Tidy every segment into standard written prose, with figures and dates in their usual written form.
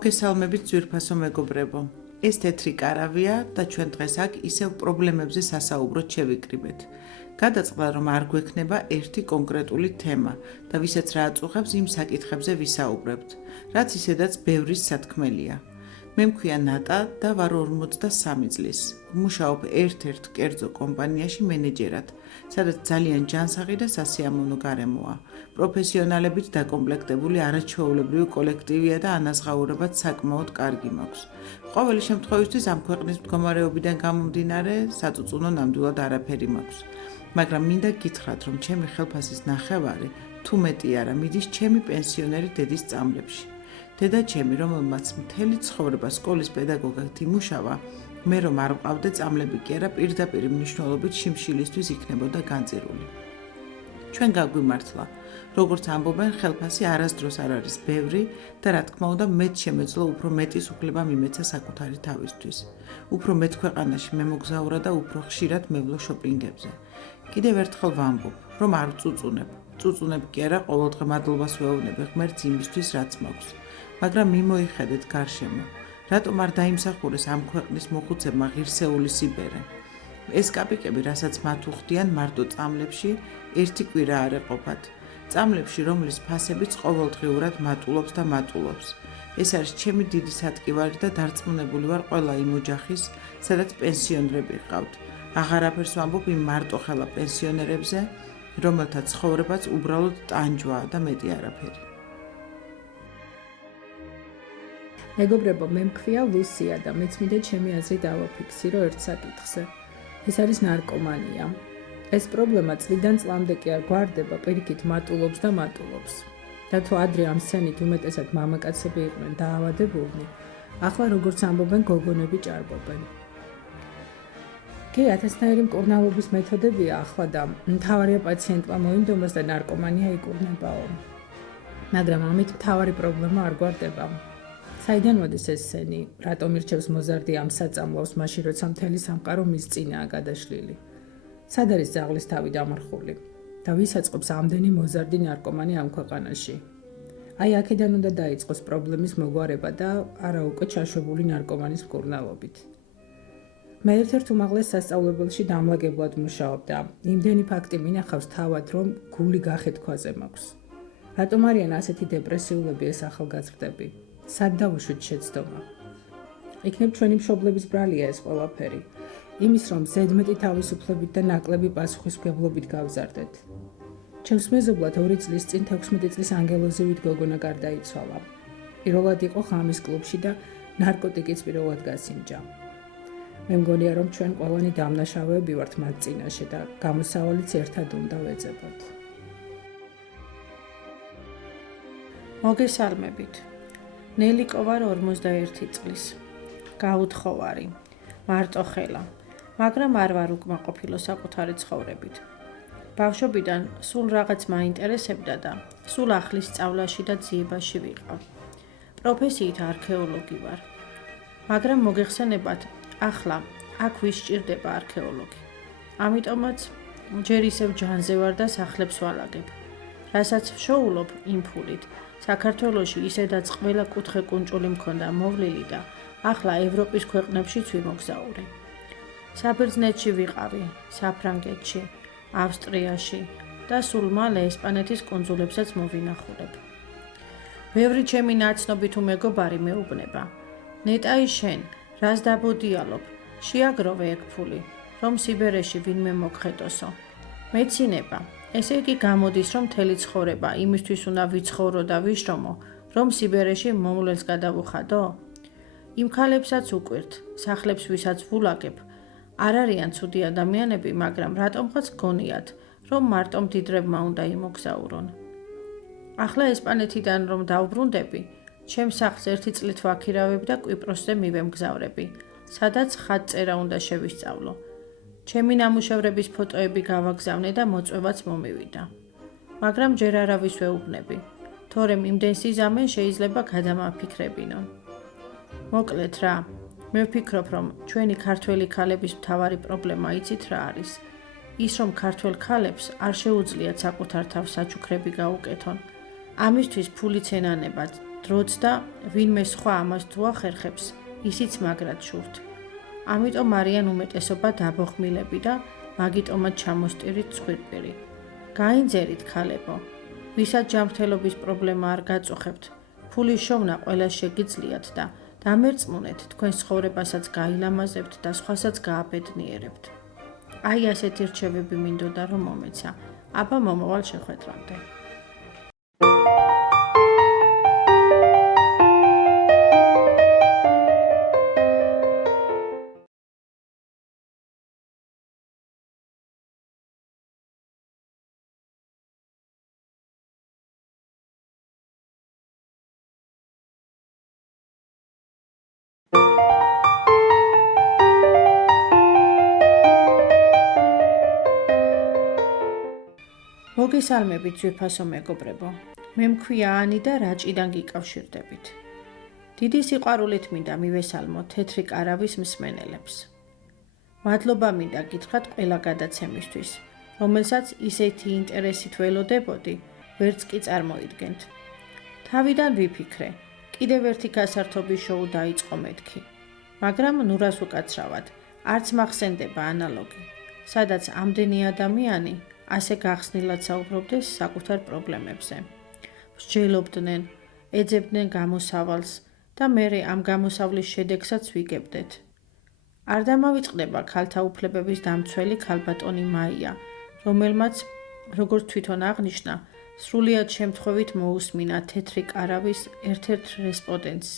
მოგესალმებით ძვირფასო მეგობრებო. ეს თეთრი კარავია და ჩვენ დღეს აქ ისევ პრობლემებზე სასაუბროდ შევიკრიბეთ. გადაწყდა, რომ არ გვექნება ერთი კონკრეტული თემა და ვისაც რა აწუხებს იმ საკითხებზე ვისაუბრებთ, რაც ისედაც ბევრის სათქმელია. მე მქვია ნატა და ვარ 43 წლის. ვმუშაობ ერთ-ერთ კერძო კომპანიაში მენეჯერად, სადაც ძალიან ჯანსაღი და სასიამოვნო გარემოა. პროფესიონალებით დაკომპლექტებული არაჩვეულებრივი კოლექტივია და ანაზღაურებაც საკმაოდ კარგი მაქვს. ყოველი შემთხვევისთვის ამ ქვეყნის მდგომარეობიდან გამომდინარე, საწუწუნო ნამდვილად არაფერი მაქვს. მაგრამ მინდა გითხრათ, რომ ჩემი ხელფასის ნახევარი, თუ მეტი არა, მიდის ჩემი პენსიონერი დედის წამლებში. დედა ჩემი, რომელმაც მთელი ცხოვრება სკოლის პედაგოგად იმუშავა, მე რომ არ ვყავდე წამლები კი არა, პირდაპირ მნიშვნელობით შიმშილისთვის იქნებოდა განწირული. ჩვენ გაგვიმართლა, როგორც ამბობენ, ხელფასი არასდროს არ არის ბევრი და რა თქმა უნდა, მეც შემეძლო უფრო მეტის უფლება მიმეცა საკუთარი თავისთვის. უფრო მეტ ქვეყანაში მემოგზაურა და უფრო ხშირად მევლო შოპინგებზე. კიდევ ერთხელ ვამბობ, რომ არ წუწუნებ კი არა, ყოველდღე მადლობას ვეუბნები ღმერთს იმისთვის, რაც მაქვს. მაგრამ მიმოიხედეთ გარშემო, რატომ არ დაიმსახურეს ამ ქვეყნის მოხუცებმა ღირსეული სიბერე? ეს კაპიკები, რასაც მათ უხდიან მარტო წამლებში, ერთი კვირა არ ეყოფათ. წამლებში, რომლის ფასებიც ყოველდღიურად მატულობს და მატულობს. ეს არის ჩემი დიდი სატკივარი და დარწმუნებული ვარ ყველა იმ ოჯახის, სადაც პენსიონერები ყავთ. აღარაფერს ვამბობ იმ მარტოხელა პენსიონერებზე, რომელთა ცხოვრებაც უბრალოდ ტანჯვაა და მეტი არაფერი. მეგობრებო, მე მქვია ლუსია და მეც მინდა ჩემი აზრი დავაფიქსირო ერთ საკითხზე. ეს არის ნარკომანია. ეს პრობლემა წლიდან წლამდე კი არ გვარდება, პირიქით მატულობს და მატულობს. და თუ ადრე ამ სცენით უმეტესად მამაკაცები იყვნენ დაავადებულნი, ახლა როგორც ამბობენ, გოგონები ჭარბობენ. კი, ათასნაირი მკურნალობის მეთოდებია ახლა და მთავარია პაციენტმა მოინდომოს და ნარკომანია იკურნებაო. მაგრამ ამით მთავარი პრობლემა არ გვარდება. საიდან მოდის ეს სცენი? რატომ ირჩევს მოზარდი ამ საწამლავს, მაშინ როცა მთელი სამყარო მის წინაა გადაშლილი? სად არის ძაღლის თავი დამარხული? და ვის აწყობს ამდენი მოზარდი ნარკომანი ამ ქვეყანაში? აი, აქედან უნდა დაიწყოს პრობლემის მოგვარება და არა უკვე ჩაშვებული ნარკომანის მკურნალობით. მე ერთ-ერთ უმაღლეს სასწავლებელში დამლაგებლად ვმუშაობ და იმდენი ფაქტი მინახავს თავად, რომ გული გახეთქვაზე მაქვს. რატომ არიან ასეთი დეპრესიულები ეს ახალგაზრდები? სად დავუშვით შეცდომა? იქნებ ჩვენი მშობლების ბრალია ეს ყველაფერი. იმის, რომ ზედმეტი თავისუფლებით და ნაკლები პასუხისმგებლობით გავზარდეთ. ჩემს მეზობლად 2 წლის წინ 16 წლის ანგელოზივით გოგონა გარდაიცვალა. პირველად იყო ღამის კლუბში და ნარკოტიკიც პირველად გასინჯა. მე მგონია, რომ ჩვენ ყველანი დამნაშავეები ვართ მათ წინაშე და გამოსავალიც ერთად უნდა ვეძებოთ. მოგესალმებით. ნელიკო ვარ 41 წლის. გაუთხოვარი, მარტოხელა, მაგრამ არ ვარ უკმაყოფილო საკუთარი ცხოვრებით. ბავშვობიდან სულ რაღაც მაინტერესებდა და სულ ახლის სწავლაში და ძიებაში ვიყავ. პროფესიით არქეოლოგი ვარ. მაგრამ მოგეხსენებათ, ახლა აქ ვის სჭირდება არქეოლოგი. ამიტომაც ჯერ ისევ ჯანზე ვარ და სახლებს ვალაგებ. რასაც ვშოულობ იმ ფულით, საქართველოში ისედაც ყველა კუთხე კუნჭული მქონდა მოვლილი და ახლა ევროპის ქვეყნებშიც ვიმოგზაურე. საბერძნეთში ვიყავი, საფრანგეთში, ავსტრიაში და სულ მალე ესპანეთის კუნძულებსაც მოვინახულებ. ბევრი ჩემი ნაცნობი თუ მეგობარი მეუბნება, ნეტაი შენ, რას დაბოდიალობ, შეაგროვე ეგ ფული, რომ სიბერეში ვინმე მოგხედოსო. მეცინება, ესე იგი გამოდის, რომ მთელი ცხოვრება იმისთვის უნდა ვიცხოვრო და ვიშრომო, რომ სიბერეში მომვლელს გადავუხადო? იმ ქალებსაც უკვირთ, სახლებს ვისაც ვულაგებ, არ არიან ცუდი ადამიანები, მაგრამ რატომღაც გონიათ, რომ მარტო მდიდრებმა უნდა იმოგზაურონ. ახლა ესპანეთიდან რომ დავბრუნდები, ჩემს სახლს 1 წლით ვაქირავებ და კვიპროსზე მივემგზავრები, სადაც ხატწერა უნდა შევისწავლო. ჩემი ნამუშევრების ფოტოები გავაგზავნე და მოწვევაც მომივიდა. მაგრამ ჯერ არავის ვეუბნები, თორემ იმდენ სიზამენ შეიძლება გადამაფიქრებინონ. მოკლედ რა, მე ვფიქრობ, რომ ჩვენი ქართველი ქალების მთავარი პრობლემა იცით რა არის? ის, რომ ქართველ ქალებს არ შეუძლიათ საკუთარ თავს საჩუქრები გაუკეთონ. ამისთვის ფულიც ენანებათ დროც და ვინმე სხვა ამას თუ ახერხებს, ისიც მაგრად შურთ. ამიტომ არიან უმეტესობა დაბოხმილები და მაგიტომაც ჩამოსტირით ცხვირპირი. გაინძერით ქალებო, ვისაც ჯანმრთელობის პრობლემა არ გაწუხებთ, ფულის შოვნა ყველას შეგიძლიათ და დამერწმუნეთ თქვენ ცხოვრებასაც გაილამაზებთ და სხვასაც გააბედნიერებთ. აი ასეთი რჩევები მინდოდა რომ მომეცა. აბა მომავალ შეხვედრამდე. მოგესალმებით ძვირფასო მეგობრებო. მე მქვია ანი და რაჭიდან გიკავშირდებით. დიდი სიყვარულით მინდა მივესალმო თეთრი კარავის მსმენელებს. მადლობა მინდა გითხრათ ყველა გადაცემისთვის, რომელსაც ისეთი ინტერესით ველოდებოდი, ვერც კი წარმოიდგენთ. თავიდან ვიფიქრე, კიდევ ერთი გასართობი შოუ დაიწყო მეთქი. მაგრამ ნურას უკაცრავად, არც მახსენდება ანალოგი, სადაც ამდენი ადამიანი ასე გახსნილად საუბრობდეს საკუთარ პრობლემებზე. მსჯელობდნენ, ეძებდნენ გამოსავალს და მერე ამ გამოსავლის შედეგსაც ვიგებდეთ. არ დამავიწყდება ქალთა უფლებების დამცველი ქალბატონი მაია, რომელმაც, როგორც თვითონ აღნიშნა, სრულიად შემთხვევით მოусმინა თეთრი კარავის ერთ-ერთ რესპონდენტს.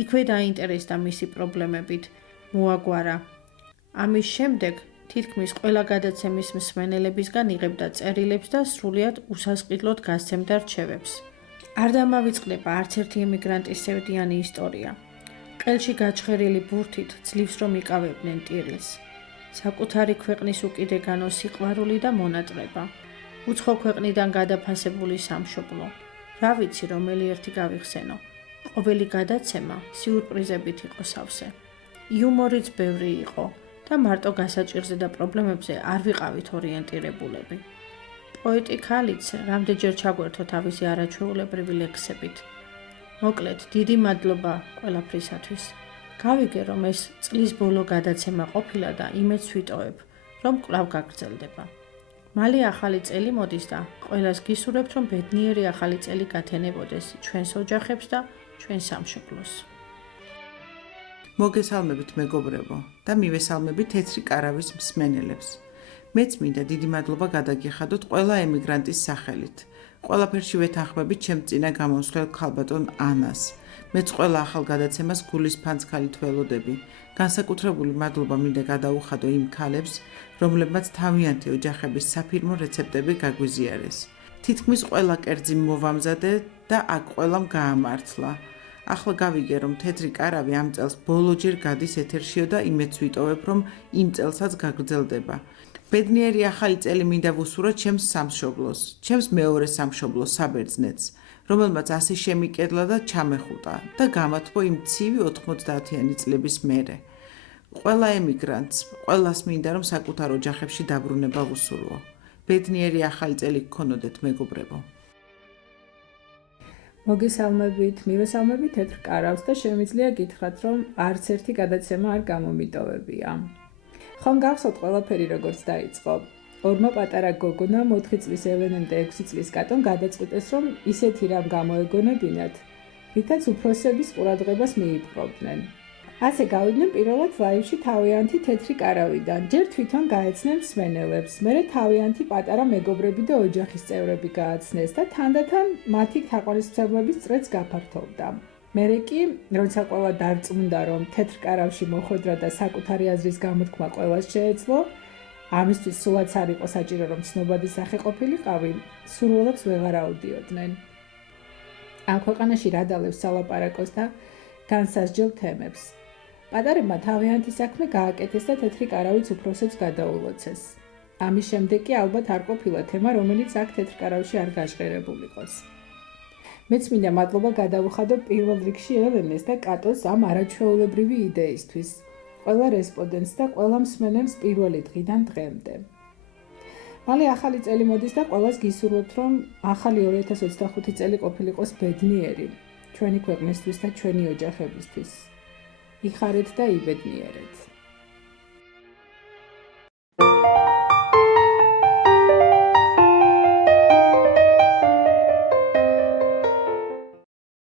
იქვე დაინტერესდა მისი პრობლემებით, მოაგვარა. ამის შემდეგ თითქმის ყველა გადაცემის მსმენელებისგან იღებდა წერილებს და სრულიად უსასყიდლოდ გასცემდა რჩევებს. არ დამავიწყდება არც ერთი ემიგრანტის სევდიანი ისტორია. ყელში გაჩხერილი ბურთით ძლივს რომ იკავებდნენ ტირილს. საკუთარი ქვეყნის უკიდეგანო სიყვარული და მონატრება. უცხო ქვეყნიდან გადაფასებული სამშობლო. რა ვიცი რომელი ერთი გავიხსენო. ყოველი გადაცემა სიურპრიზებით იყო სავსე. იუმორიც ბევრი იყო. და მარტო გასაჭირზე და პრობლემებზე არ ვიყავით ორიენტირებულები. პოეტი ქალიც რამდენჯერ ჩაგვერთო თავისი არაჩვეულებრივი ლექსებით. მოკლედ, დიდი მადლობა ყველაფრისათვის. გავიგე, რომ ეს წლის ბოლო გადაცემა ყოფილა და იმეც ვიტოვებ, რომ კვლავ გაგრძელდება. მალე ახალი წელი მოდის და ყველას გისურვებთ, რომ ბედნიერი ახალი წელი გათენებოდეს ჩვენს ოჯახებს და ჩვენ სამშობლოს. მოგესალმებით მეგობრებო და მივესალმებით თეთრი კარავის მსმენელებს. მეც მინდა დიდი მადლობა გადაგიხადოთ ყველა ემიგრანტის სახელით. ყველაფერში ვეთანხმებით ჩემ წინა გამომსვლელ ქალბატონ ანას. მეც ყველა ახალ გადაცემას გულის ფანცქალით ველოდები. განსაკუთრებული მადლობა მინდა გადაუხადო იმ ქალებს, რომლებმაც თავიანთი ოჯახების საფირმო რეცეპტები გაგვიზიარეს. თითქმის ყველა კერძი მოვამზადე და აქ ყველამ გაამართლა. ახლა გავიგე, რომ თეთრი კარავი ამ წელს ბოლოჯერ გადის ეთერშიო და იმეც ვიტოვებ, რომ იმ წელსაც გაგრძელდება. ბედნიერი ახალი წელი მინდა ვუსურვო ჩემს სამშობლოს, ჩემს მეორე სამშობლოს საბერძნეთს, რომელმაც ასე შემიკედლა და ჩამეხუტა და გამათბო იმ ცივი 90-იანი წლების მერე. ყველა ემიგრანტს, ყველას მინდა, რომ საკუთარ ოჯახებში დაბრუნება ვუსურვო. ბედნიერი ახალი წელი გქონოდეთ, მეგობრებო. მოგესალმებით, მივესალმებით თეთრ კარავს და შემიძლია გითხრათ, რომ არც ერთი გადაცემა არ გამომიტოვებია. ხომ გახსოვთ ყველაფერი როგორც დაიწყო? ორმა პატარა გოგონამ 4 წლის ელენემ და 6 წლის კატომ გადაწყვიტეს, რომ ისეთი რამ გამოეგონებინათ, რითაც უფროსების ყურადღებას მიიპყრობდნენ. ასე გავიდნენ პირველად ლაივში თავიანთი თეთრი კარავიდან, ჯერ თვითონ გაეცნენ მსმენელებს, მერე თავიანთი პატარა მეგობრები და ოჯახის წევრები გააცნეს და თანდათან მათი თაყვანისმცემლების წრეც გაფართოვდა. მერე კი, როცა ყველა დარწმუნდა, რომ თეთრ კარავში მოხვედრა და საკუთარი აზრის გამოთქმა ყველას შეეძლო, ამისთვის სულაც არ იყო საჭირო, რომ ცნობადი სახე ყოფილიყავი, სურვილებს ვეღარ აუდიოდნენ. ამ ქვეყანაში რა დალევს სალაპარაკოს და განსაზრჯელ თემებს. პატარებმა თავიანთი საქმე გააკეთეს და თეთრი კარავიც უფროსებს გადაულოცეს. ამის შემდეგ კი ალბათ არ ყოფილა თემა, რომელიც აქ თეთრ კარავში არ გაჟღერებულიყოს. მეც მინდა მადლობა გადავუხადო პირველ რიგში ელენეს და კატოს ამ არაჩვეულებრივი იდეისთვის, ყველა რესპონდენტს და ყველა მსმენელს პირველი დღიდან დღემდე. მალე ახალი წელი მოდის და ყველას გისურვებთ, რომ ახალი 2025 წელი ყოფილიყოს ბედნიერი. ჩვენი ქვეყნისთვის და ჩვენი ოჯახებისთვის. იხარეთ და იბედნიერეთ.